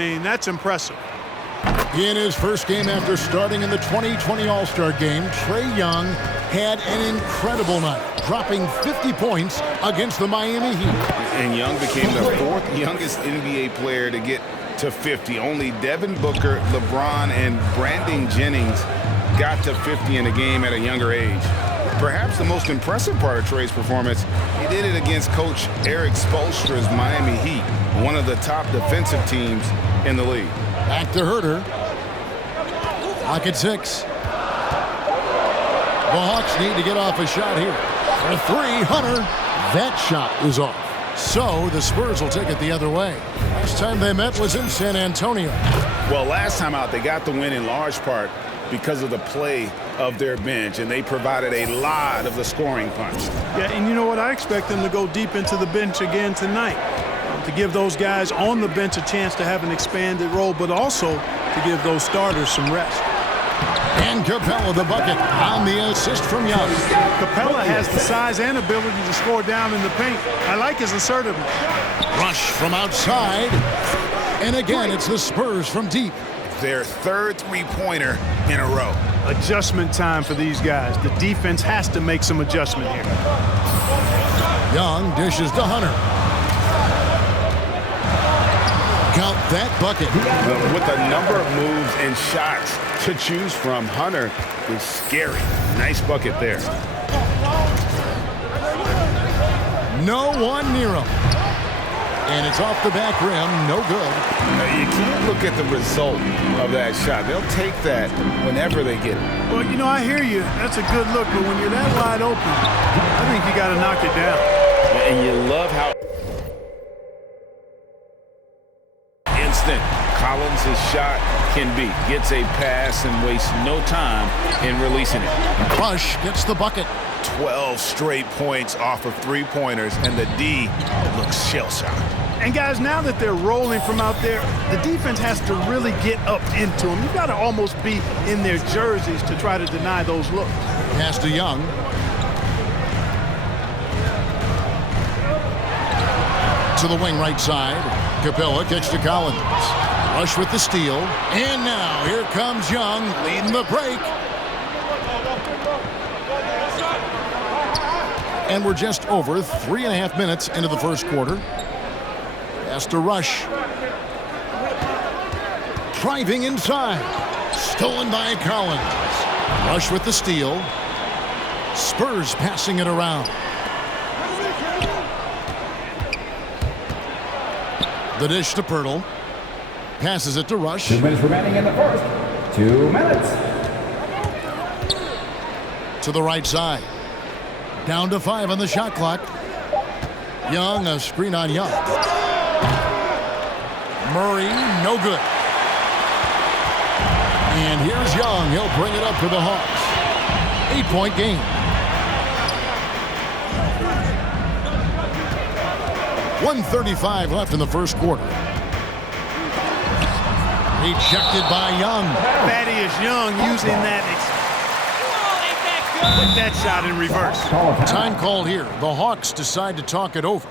mean, that's impressive. In his first game after starting in the 2020 All-Star game, Trae Young had an incredible night, dropping 50 points against the Miami Heat. And Young became the fourth youngest NBA player to get to 50. Only Devin Booker, LeBron, and Brandon Jennings got to 50 in a game at a younger age. Perhaps the most impressive part of Trae's performance, he did it against Coach Eric Spoelstra's Miami Heat, one of the top defensive teams in the league. Back to Herter. Lock at 6. The Hawks need to get off a shot here. For 3, Hunter. That shot is off. So the Spurs will take it the other way. Last time they met was in San Antonio. Well, last time out, they got the win in large part because of the play of their bench, and they provided a lot of the scoring punch. Yeah, and you know what? I expect them to go deep into the bench again tonight, to give those guys on the bench a chance to have an expanded role, but also to give those starters some rest. And Capella the bucket on the assist from Young. Capella has the size and ability to score down in the paint. I like his assertiveness. Rush from outside. And again, it's the Spurs from deep. Their third three-pointer in a row. Adjustment time for these guys. The defense has to make some adjustment here. Young dishes to Hunter. Count that bucket. With a number of moves and shots to choose from, Hunter is scary. Nice bucket there. No one near him. And it's off the back rim. No good. You can't look at the result of that shot. They'll take that whenever they get it. Well, you know, I hear you. That's a good look, but when you're that wide open, I think you got to knock it down. And you love how instant Collins' shot can be. Gets a pass and wastes no time in releasing it. Rush gets the bucket. 12 straight points off of three-pointers, and the D looks shell-shocked. And guys, now that they're rolling from out there, the defense has to really get up into them. You've got to almost be in their jerseys to try to deny those looks. Pass to Young. To the wing right side. Capella kicks to Collins. Rush with the steal. And now here comes Young leading the break. And we're just over 3.5 minutes into the first quarter. Pass to Rush. Driving inside. Stolen by Collins. Rush with the steal. Spurs passing it around. The dish to Pirtle. Passes it to Rush. 2 minutes remaining in the first. 2 minutes. To the right side. Down to 5 on the shot clock. Young, a screen on Young. Murray, no good. And here's Young. He'll bring it up for the Hawks. 8-point game. 1:35 left in the first quarter. Rejected by Young. Thaddeus Young using that with that shot in reverse. Time called here. The Hawks decide to talk it over.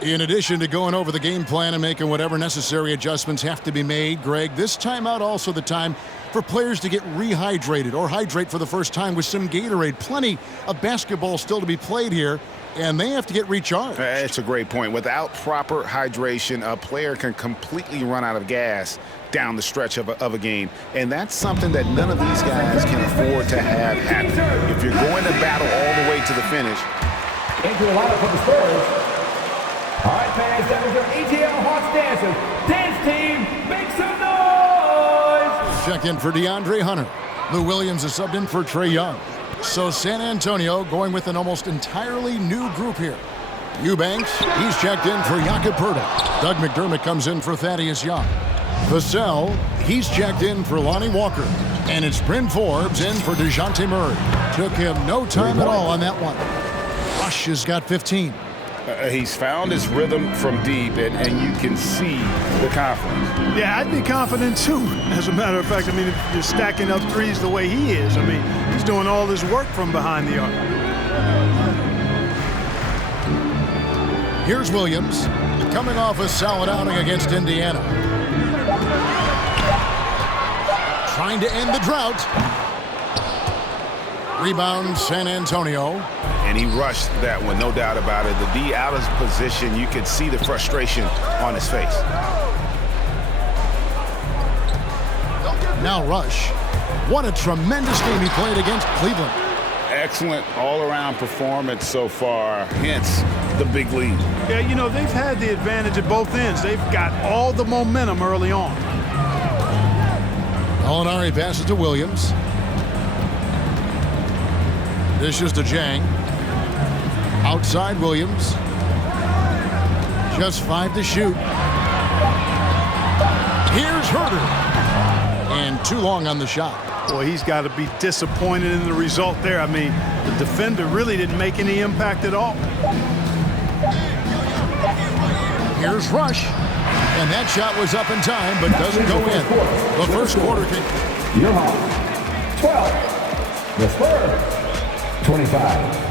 In addition to going over the game plan and making whatever necessary adjustments have to be made, Greg, this timeout also the time for players to get rehydrated or hydrate for the first time with some Gatorade. Plenty of basketball still to be played here, and they have to get recharged. It's a great point. Without proper hydration, a player can completely run out of gas down the stretch of a game. And that's something that none of these guys can afford to have happen. If you're going to battle all the way to the finish. Into a lineup for the Spurs. All right, fans, that was your ETL Hawks dancers. Dance team, make some noise! Check in for DeAndre Hunter. Lou Williams is subbed in for Trae Young. So San Antonio going with an almost entirely new group here. Eubanks, he's checked in for Jakob Poeltl. Doug McDermott comes in for Thaddeus Young. Vassell, he's checked in for Lonnie Walker. And it's Bryn Forbes in for DeJounte Murray. Took him no time at all on that one. Rush has got 15. He's found his rhythm from deep, and you can see the confidence. Yeah, I'd be confident too. As a matter of fact, I mean, if you're stacking up threes the way he is, I mean, he's doing all his work from behind the arc. Here's Williams, coming off a solid outing against Indiana. trying to end the drought. Rebound, San Antonio. And he rushed that one, no doubt about it. The D out of position, you could see the frustration on his face. Now Rush. What a tremendous game he played against Cleveland. Excellent all-around performance so far, hence the big lead. Yeah, you know, they've had the advantage at both ends. They've got all the momentum early on. Molinari passes to Williams. Dishes to Jang. Outside Williams. Just 5 to shoot. Here's Herter. And too long on the shot. Boy, he's got to be disappointed in the result there. I mean, the defender really didn't make any impact at all. Here's Rush. And that shot was up in time, but doesn't go in. The first quarter. Your Hawks, 12. The Spurs, 25.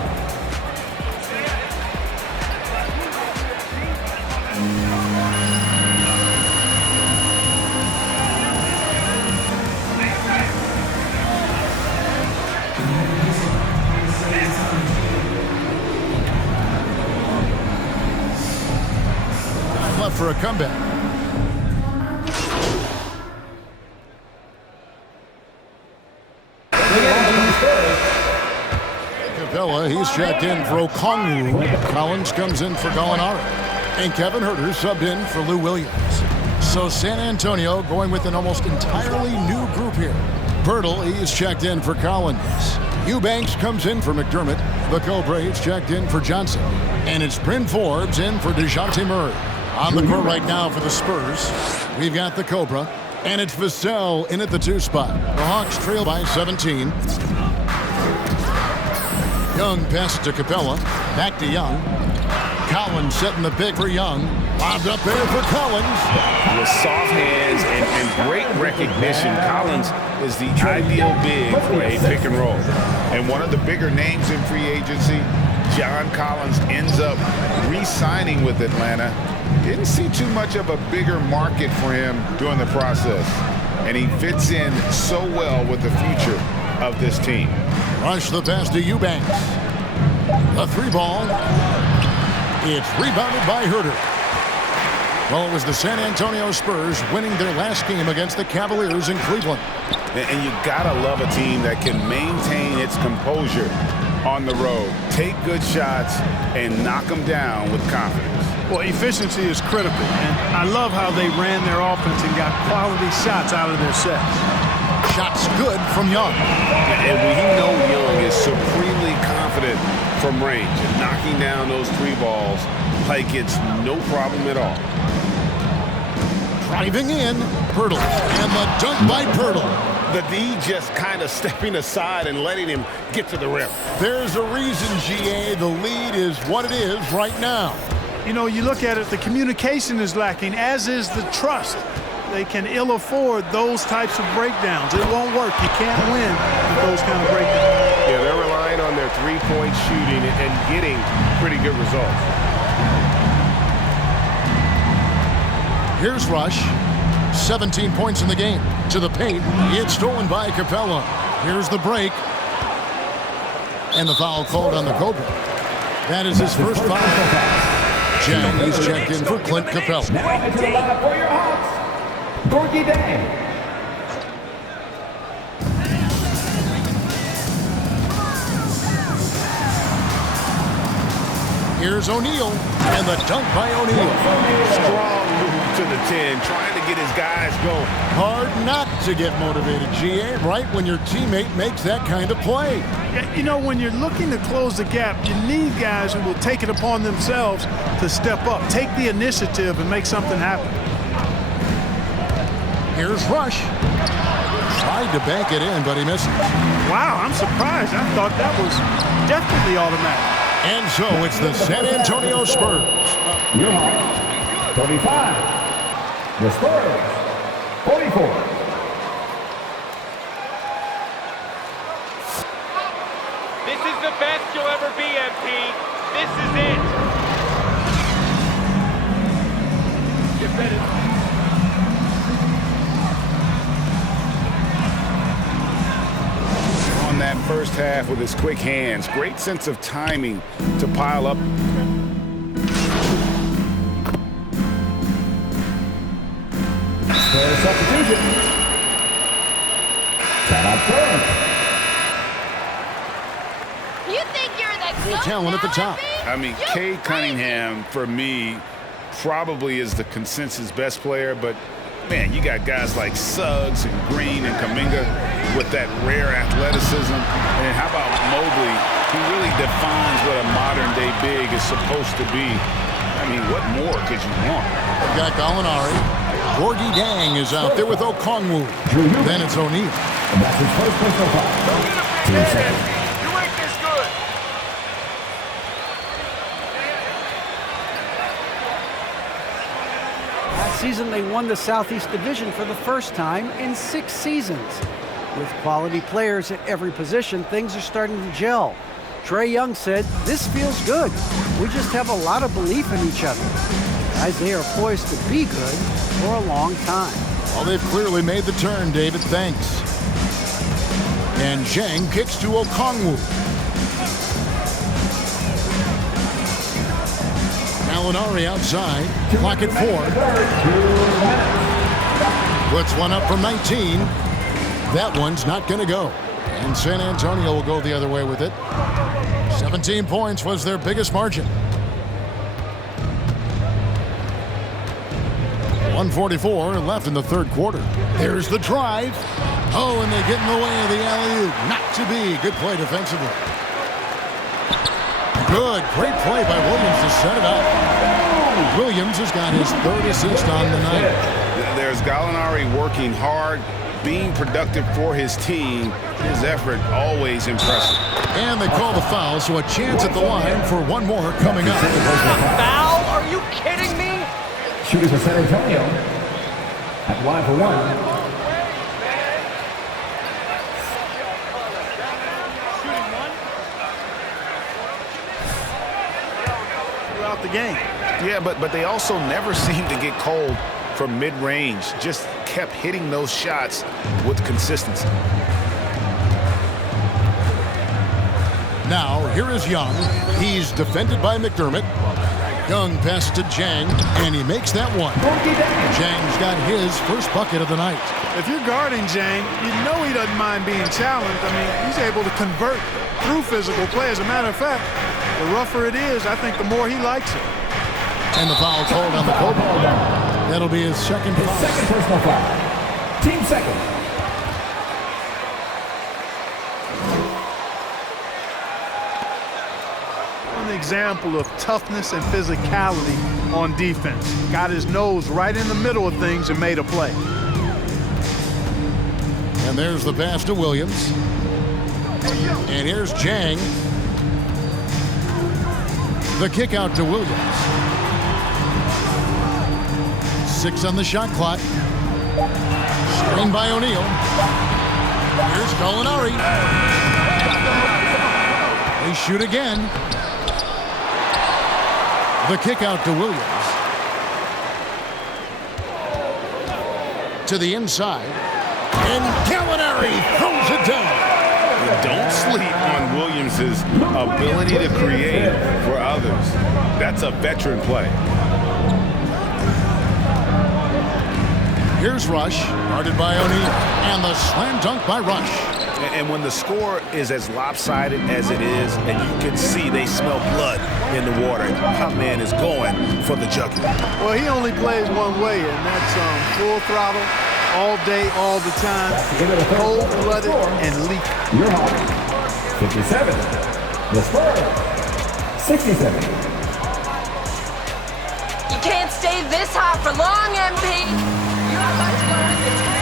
Left for a comeback. Capella, he's checked in for Okongwu. Collins comes in for Gallinari. And Kevin Herter subbed in for Lou Williams. So San Antonio going with an almost entirely new group here. Pirtle, he's checked in for Collins. Eubanks comes in for McDermott. The Cobra, he's checked in for Johnson. And it's Bryn Forbes in for DeJounte Murray. On the court right now for the Spurs, we've got the Cobra. And it's Vassell in at the 2 spot. The Hawks trail by 17. Young passes to Capella. Back to Young. Collins setting the pick for Young. Lobbed up there for Collins. With soft hands and great recognition, Collins is the ideal big for a pick and roll. And one of the bigger names in free agency, John Collins, ends up re-signing with Atlanta. Didn't see too much of a bigger market for him during the process. And he fits in so well with the future of this team. Rush the pass to Eubanks. A 3-ball. It's rebounded by Herter. Well, it was the San Antonio Spurs winning their last game against the Cavaliers in Cleveland. And you gotta love a team that can maintain its composure on the road, take good shots, and knock them down with confidence. Well, efficiency is critical, and I love how they ran their offense and got quality shots out of their sets. Shots good from Young. And we know Young is supremely confident from range and knocking down those 3 balls like it's no problem at all. Driving in, Pirtle, and the dunk by Pirtle. The D just kind of stepping aside and letting him get to the rim. There's a reason, GA, the lead is what it is right now. You know, you look at it, the communication is lacking, as is the trust. They can ill afford those types of breakdowns. It won't work. You can't win with those kind of breakdowns. Yeah, they're relying on their 3-point shooting and getting pretty good results. Here's Rush. 17 points in the game. To the paint. It's stolen by Capella. Here's the break. And the foul called on the Cobra. That is his first foul. Jang, he's checked in for Clint Capella. Now into the lineup for your Hawks, Gorgie Day. Here's O'Neal, and the dunk by O'Neal. Strong move to the 10, trying to get his guys going. Hard not to get motivated, GA, right when your teammate makes that kind of play. Yeah, you know, when you're looking to close the gap, you need guys who will take it upon themselves to step up, take the initiative, and make something happen. Here's Rush. Tried to bank it in, but he misses. Wow, I'm surprised. I thought that was definitely automatic. And so it's the San Antonio Spurs. Your Hawks, 35. The Spurs, 44. This is the best you'll ever be, MP. This is it. Get ready. first half with his quick hands. Great sense of timing to pile up. Spare substitution. Timeout first. You think you're the Full GOAT talent at the now, top. MP? I mean, You Kay crazy. Cunningham, for me, probably is the consensus best player, but man, you got guys like Suggs and Green and Kuminga with that rare athleticism. And how about Mobley, who really defines what a modern-day big is supposed to be. I mean, what more could you want? We've got Gallinari. Gorgie Dang is out there with Okongwu. Then it's O'Neal. And that's his first personal foul. 2 seconds. You ain't this good. Last season, they won the Southeast Division for the first time in 6 seasons. With quality players at every position, things are starting to gel. Trae Young said, "This feels good. We just have a lot of belief in each other." Guys, they are poised to be good for a long time. Well, they've clearly made the turn, David. Thanks. And Zhang kicks to Okongwu. Gallinari outside. Clock at 4. Puts one up from 19. That one's not going to go. And San Antonio will go the other way with it. 17 points was their biggest margin. 1:44 left in the third quarter. There's the drive. Oh, and they get in the way of the alley-oop. Not to be. Good play defensively. Good. Great play by Williams to set it up. Williams has got his 3rd assist on the night. There's Gallinari working hard, being productive for his team. His effort always impressive. And they call the foul, so a chance at the line for one more coming up. Foul? Are you kidding me? Shooters for San Antonio. At the line for 1. Throughout the game. Yeah, but they also never seem to get cold from mid-range. Just kept hitting those shots with consistency. Now, here is Young. He's defended by McDermott. Young passes to Zhang, and he makes that one. Zhang's got his first bucket of the night. If you're guarding Zhang, you know he doesn't mind being challenged. I mean, he's able to convert through physical play. As a matter of fact, the rougher it is, I think the more he likes it. And the foul called on the Kobe. That'll be his second His foul. second personal foul. Team second. An example of toughness and physicality on defense. Got his nose right in the middle of things and made a play. And there's the pass to Williams. And here's Zhang. The kick out to Williams. 6 on the shot clock. Screen by O'Neal. Here's Gallinari. They shoot again. The kick out to Williams. To the inside. And Gallinari throws it down. Don't sleep on Williams' ability to create for others. That's a veteran play. Here's Rush, guarded by O'Neal, and the slam dunk by Rush. And when the score is as lopsided as it is, and you can see they smell blood in the water, my man is going for the jugular. Well, he only plays one way, and that's full throttle, all day, all the time, cold-blooded and leaky. Your Hawks. 57. The Spurs. 67. You can't stay this hot for long, MP. You're about to go into the 10.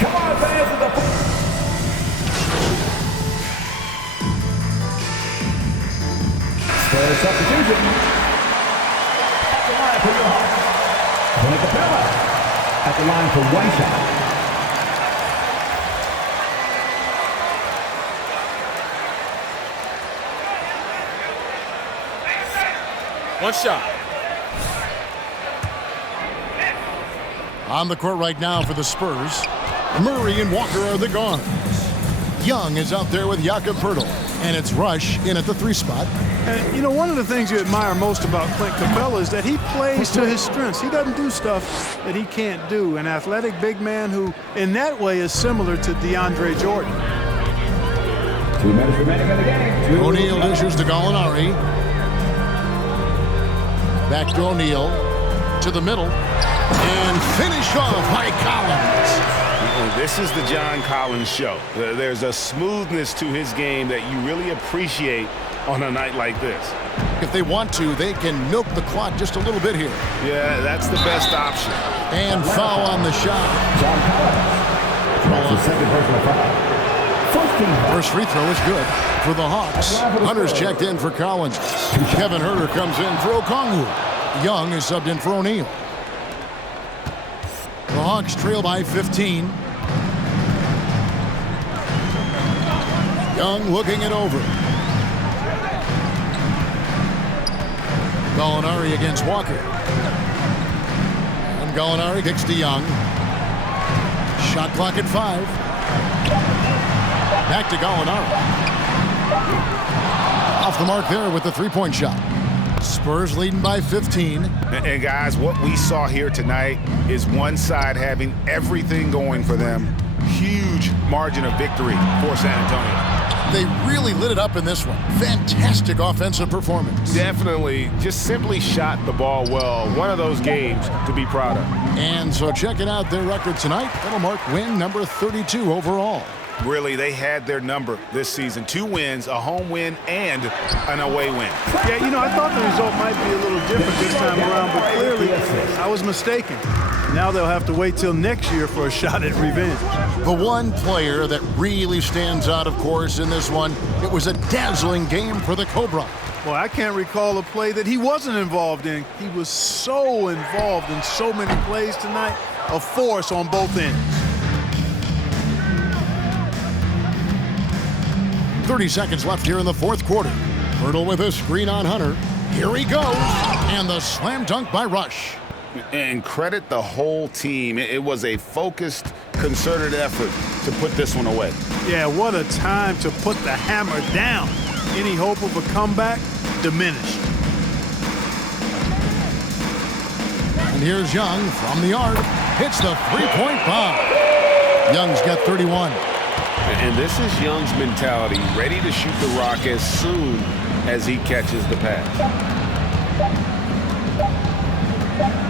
Come on, fans of the... Spurs substitution. At the line for your Hawks. Clint Capella. At the line for one shot. One shot. On the court right now for the Spurs, Murray and Walker are the guards. Young is out there with Jakob Poeltl, and it's Rush in at the 3 spot. And, you know, one of the things you admire most about Clint Capella is that he plays to his strengths. He doesn't do stuff that he can't do. An athletic big man who, in that way, is similar to DeAndre Jordan. 2 minutes remaining in the game. O'Neal dishes to Gallinari. Back to O'Neal. To the middle. And finish off by Collins. This is the John Collins show. There's a smoothness to his game that you really appreciate on a night like this. If they want to, they can milk the clock just a little bit here. Yeah, that's the best option. And foul on the shot. John Collins. That's the second personal foul. First free throw is good for the Hawks. Hunter's checked in for Collins. Kevin Huerter comes in for Okongwu. Young is subbed in for O'Neal. The Hawks trail by 15. Young looking it over. Gallinari against Walker. And Gallinari kicks to Young. Shot clock at 5. Back to Gallinari. Off the mark there with the 3-point shot. Spurs leading by 15. And guys, what we saw here tonight is one side having everything going for them. Huge margin of victory for San Antonio. They really lit it up in this one. Fantastic offensive performance. Definitely just simply shot the ball well. One of those games to be proud of. And so checking out their record tonight, that'll mark win number 32 overall. Really, they had their number this season. 2 wins, a home win, and an away win. Yeah, you know, I thought the result might be a little different this time around, but clearly I was mistaken. Now they'll have to wait till next year for a shot at revenge. The one player that really stands out, of course, in this one, it was a dazzling game for the Cobra. Boy, I can't recall a play that he wasn't involved in. He was so involved in so many plays tonight, a force on both ends. 30 seconds left here in the 4th quarter. Poeltl with a screen on Hunter. Here he goes. And the slam dunk by Rush. And credit the whole team. It was a focused, concerted effort to put this one away. Yeah, what a time to put the hammer down. Any hope of a comeback diminished. And here's Young from the arc. Hits the 3-point bomb. Young's got 31. And this is Young's mentality, ready to shoot the rock as soon as he catches the pass.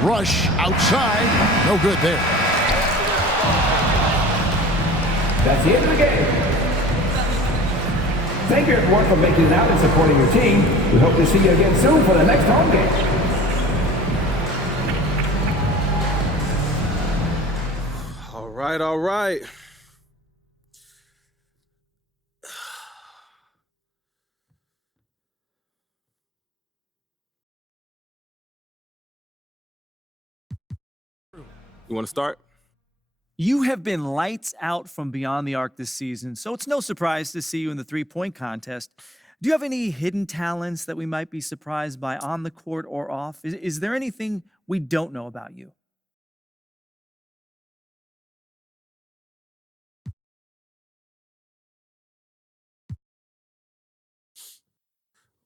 Rush outside. No good there. That's the end of the game. Thank you, everyone, for making it out and supporting your team. We hope to see you again soon for the next home game. All right, all right. You want to start? You have been lights out from beyond the arc this season, so it's no surprise to see you in the three-point contest. Do you have any hidden talents that we might be surprised by on the court or off? Is there anything we don't know about you?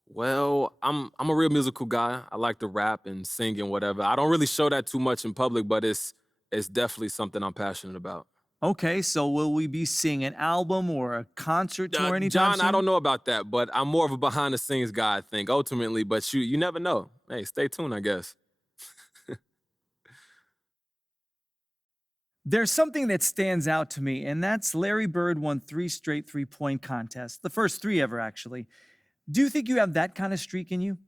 Well, I'm a real musical guy. I like to rap and sing and whatever. I don't really show that too much in public, but it's definitely something I'm passionate about. Okay, so will we be seeing an album or a concert tour anytime John, soon? I don't know about that, but I'm more of a behind-the-scenes guy, I think, ultimately. But you never know. Hey, stay tuned, I guess. There's something that stands out to me, and that's Larry Bird won 3 straight three-point contests, the first 3 ever, actually. Do you think you have that kind of streak in you?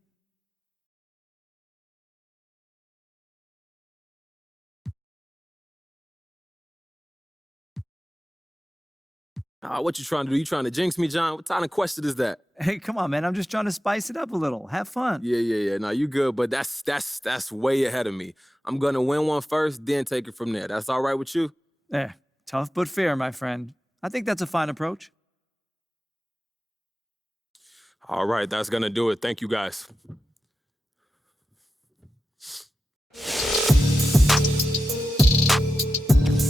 What you trying to do? You trying to jinx me, John? What kind of question is that? Hey, come on, man. I'm just trying to spice it up a little. Have fun. Yeah. No, you good, but that's way ahead of me. I'm gonna win one first, then take it from there. That's all right with you? Tough but fair, my friend. I think that's a fine approach. All right, that's gonna do it. Thank you, guys.